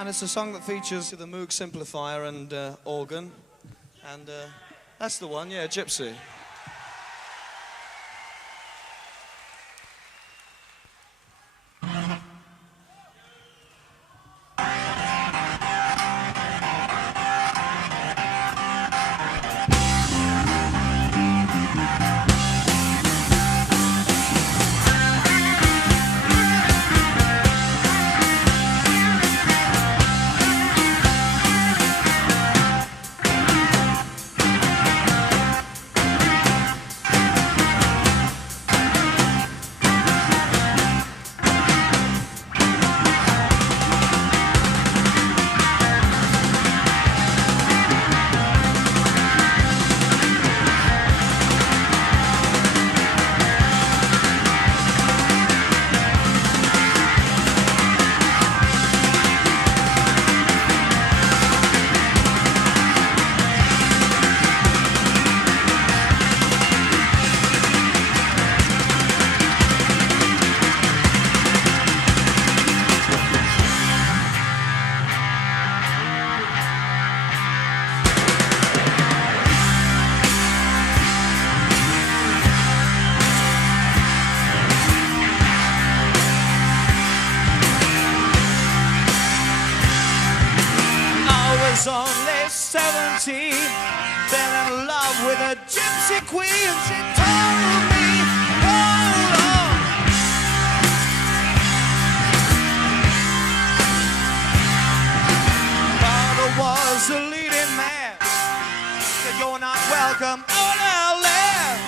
And it's a song that features the Moog simplifier and organ. And that's the one, yeah, Gypsy. Only 17, fell in love with a gypsy queen. She told me, hold on. Father was the leading man, said you're not welcome, oh now left.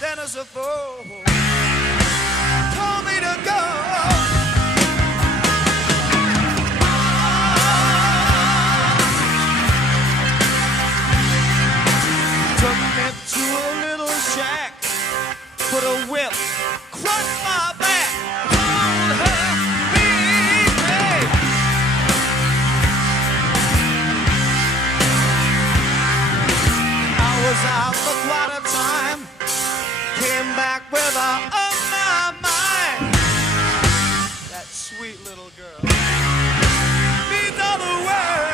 Then as a fool, told me to go. To a little shack, put a whip, crushed my back, told her, be paid. I was out for quite a time, came back with her on my mind. That sweet little girl means all the world.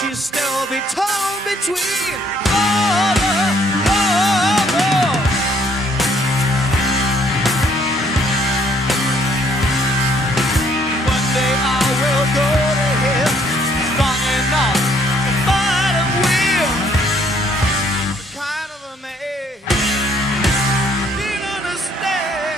she'll still be torn between love, love, love. One day I will go to him strong enough to fight and win. The kind of a man he'd understand.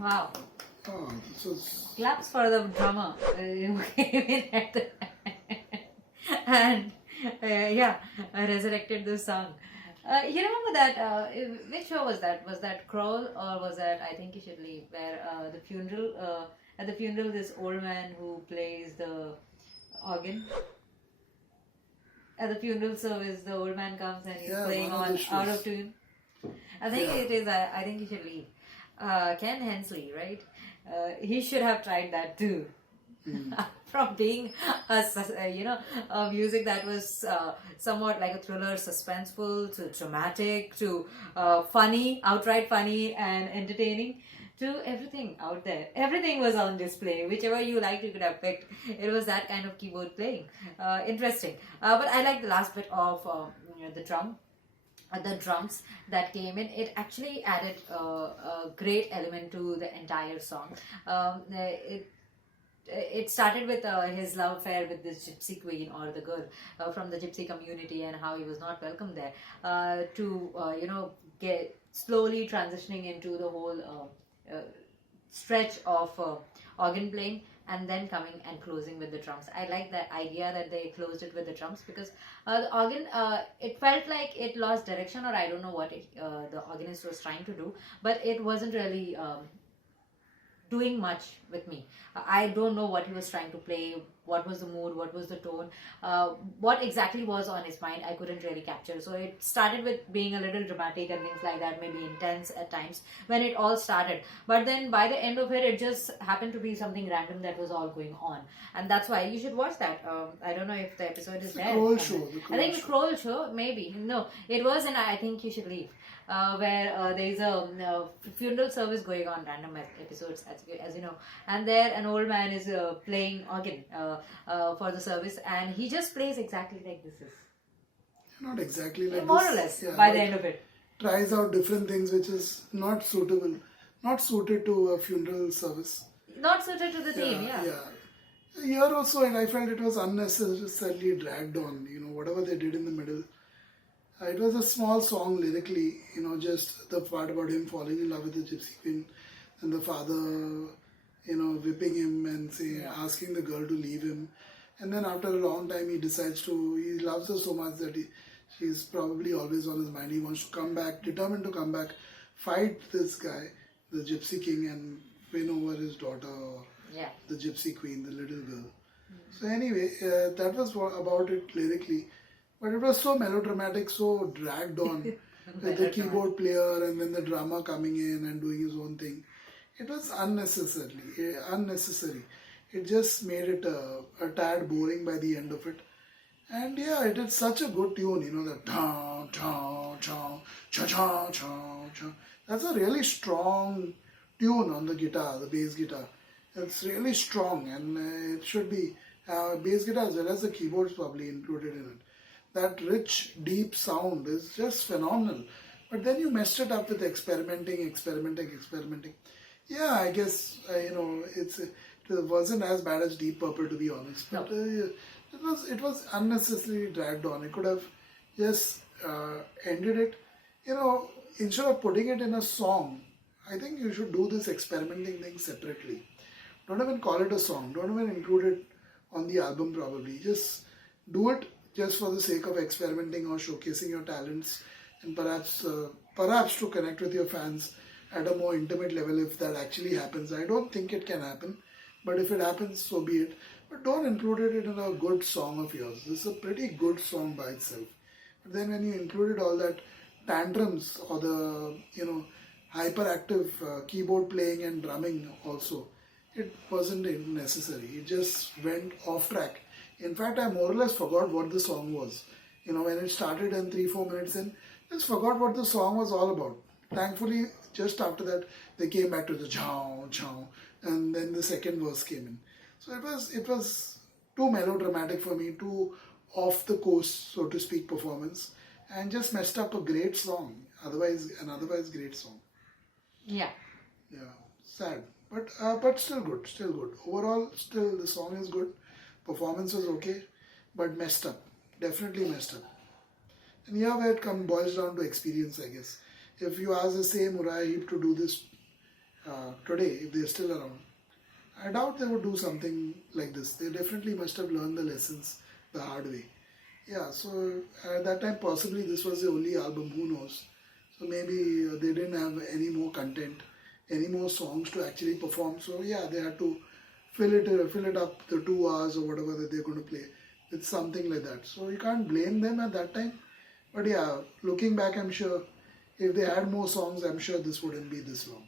Wow. Oh, this was... Claps for the drummer who came in at the and resurrected this song. You remember that? Which show was that? Was that Kroll or was that I Think You Should Leave? Where the funeral, at the funeral, this old man who plays the organ. At the funeral service, the old man comes and he's playing on out of tune. I think it is. I Think You Should Leave. Ken Hensley, right? He should have tried that too. From being a music that was somewhat like a thriller, suspenseful to dramatic to funny, outright funny and entertaining, to everything out there. Everything was on display. Whichever you liked, you could have picked. It was that kind of keyboard playing. Interesting. But I like the last bit of the drums that came in. It actually added a great element to the entire song. It started with his love affair with this gypsy queen or the girl from the gypsy community and how he was not welcome there, to get slowly transitioning into the whole stretch of organ playing and then coming and closing with the drums. I like that idea that they closed it with the drums, because the organ, it felt like it lost direction, or I don't know what the organist was trying to do, but it wasn't really doing much with me. I don't know what he was trying to play, what was the mood, what was the tone, what exactly was on his mind. I couldn't really capture. So it started with being a little dramatic and things like that, maybe intense at times when it all started. But then by the end of it, it just happened to be something random that was all going on, and that's why you should watch that. I don't know if the episode is there. Kroll show. I think the Kroll show, maybe. No, it was, and I think you should leave. Where there is a funeral service going on, random episodes, as you know, and there an old man is playing organ for the service, and he just plays exactly like this is. Not exactly like more this. or less, Yeah, by the end of it. Tries out different things which is not suitable, not suited to a funeral service. Not suited to the theme, yeah. Here also, and I felt it was unnecessarily dragged on. Whatever they did in the middle. It was a small song lyrically, just the part about him falling in love with the Gypsy Queen and the father, whipping him and asking the girl to leave him. And then after a long time, he decides he loves her so much that she's probably always on his mind. He wants to come back, determined to come back, fight this guy, the Gypsy King, and win over his daughter, the Gypsy Queen, the little girl. So anyway, that was about it lyrically. But it was so melodramatic, so dragged on with the keyboard player and then the drummer coming in and doing his own thing. It was unnecessary. It just made it a tad boring by the end of it. And yeah, it is such a good tune, the cha cha cha cha cha cha. That's a really strong tune on the guitar, the bass guitar. It's really strong, and it should be bass guitar as well as the keyboards probably included in it. That rich, deep sound is just phenomenal. But then you messed it up with experimenting. Yeah, I guess, it wasn't as bad as Deep Purple, to be honest. But it was unnecessarily dragged on. It could have just ended it. Instead of putting it in a song, I think you should do this experimenting thing separately. Don't even call it a song. Don't even include it on the album probably. Just do it just for the sake of experimenting or showcasing your talents, and perhaps to connect with your fans at a more intimate level if that actually happens. I don't think it can happen, but if it happens, so be it. But don't include it in a good song of yours. This is a pretty good song by itself. But then when you included all that tantrums or the, hyperactive keyboard playing and drumming also, it wasn't necessary. It just went off track. In fact, I more or less forgot what the song was. When it started and 3-4 minutes in, just forgot what the song was all about. Thankfully, just after that, they came back to the chow, chow, and then the second verse came in. So it was too melodramatic for me, too off the coast, so to speak, performance, and just messed up a great song. Otherwise great song. Yeah. Yeah, sad, but still good. Overall, still the song is good. Performance was okay, but messed up. Definitely messed up. And here where it boils down to experience, I guess. If you ask the same URIAH HEEP to do this today, if they're still around, I doubt they would do something like this. They definitely must have learned the lessons the hard way. Yeah, so at that time possibly this was the only album, who knows. So maybe they didn't have any more content, any more songs to actually perform. So yeah, they had to fill it up the 2 hours or whatever that they're going to play with something like that. So you can't blame them at that time. But yeah, looking back, I'm sure if they had more songs, I'm sure this wouldn't be this long.